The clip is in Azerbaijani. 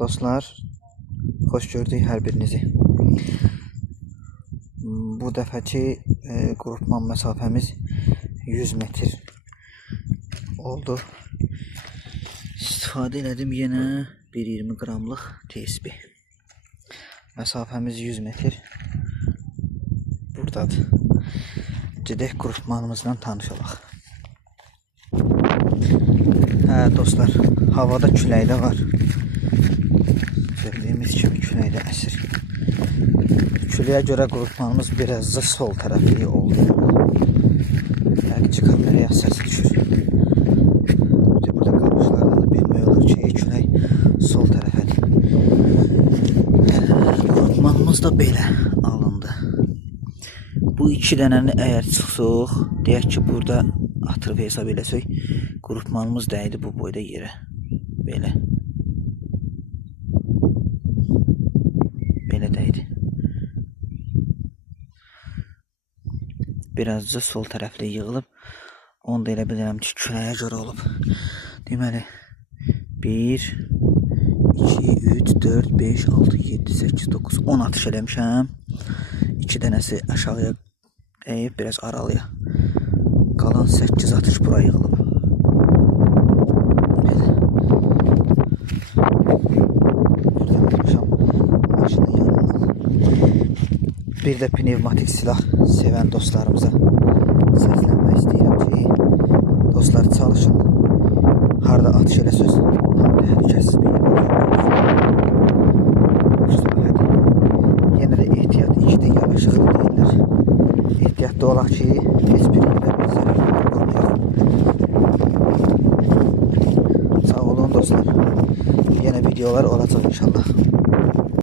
Dostlar, xoş gördük hər birinizi. Bu dəfəki qrupman məsafəmiz 100 metr oldu. İstifadə elədim yenə 120 qramlıq TSB. Məsafəmiz 100 metr buradadır. Gedək qrupmanımızdan tanışalaq. Dostlar, havada külək də var. Gördüyümüz kimi külək də əsir. Küləyə görə qrupmanımız biraz da sol tərəfli oldu. Həqiqi kameraya səsi düşür. Burada qamışlardan da bilmək olur ki, külək sol tərəfədir. Qrupmanımız da belə alındı. Bu iki dənəni əgər çıxsaq, deyək ki, burada atır və hesab eləsək, qrupmanımız dəydi bu boyda yerə. Belə. Belə dəydi. Birazca sol tərəfli yığılıb. Onu da elə bilirəm ki, küləyə görə olub. Deməli, 1, 2, 3, 4, 5, 6, 7, 8, 9, 10 atış eləmişəm. 2 dənəsi aşağıya əyib, biraz aralıya. Qalan 8 atış bura yığılıb. Bir də pnevmatik silah sevən dostlarımıza səslənmək istəyirəm ki, dostlar çalışın, harada atış eləsəz, təhlükəsiz bir yer. Yenə də ehtiyat 2-də yavaşlıqlı deyirlər. Ehtiyatda olaq ki, heç bir yerdə bir zərər olmayaq. Sağ olun dostlar, yenə videolar olacaq inşallah.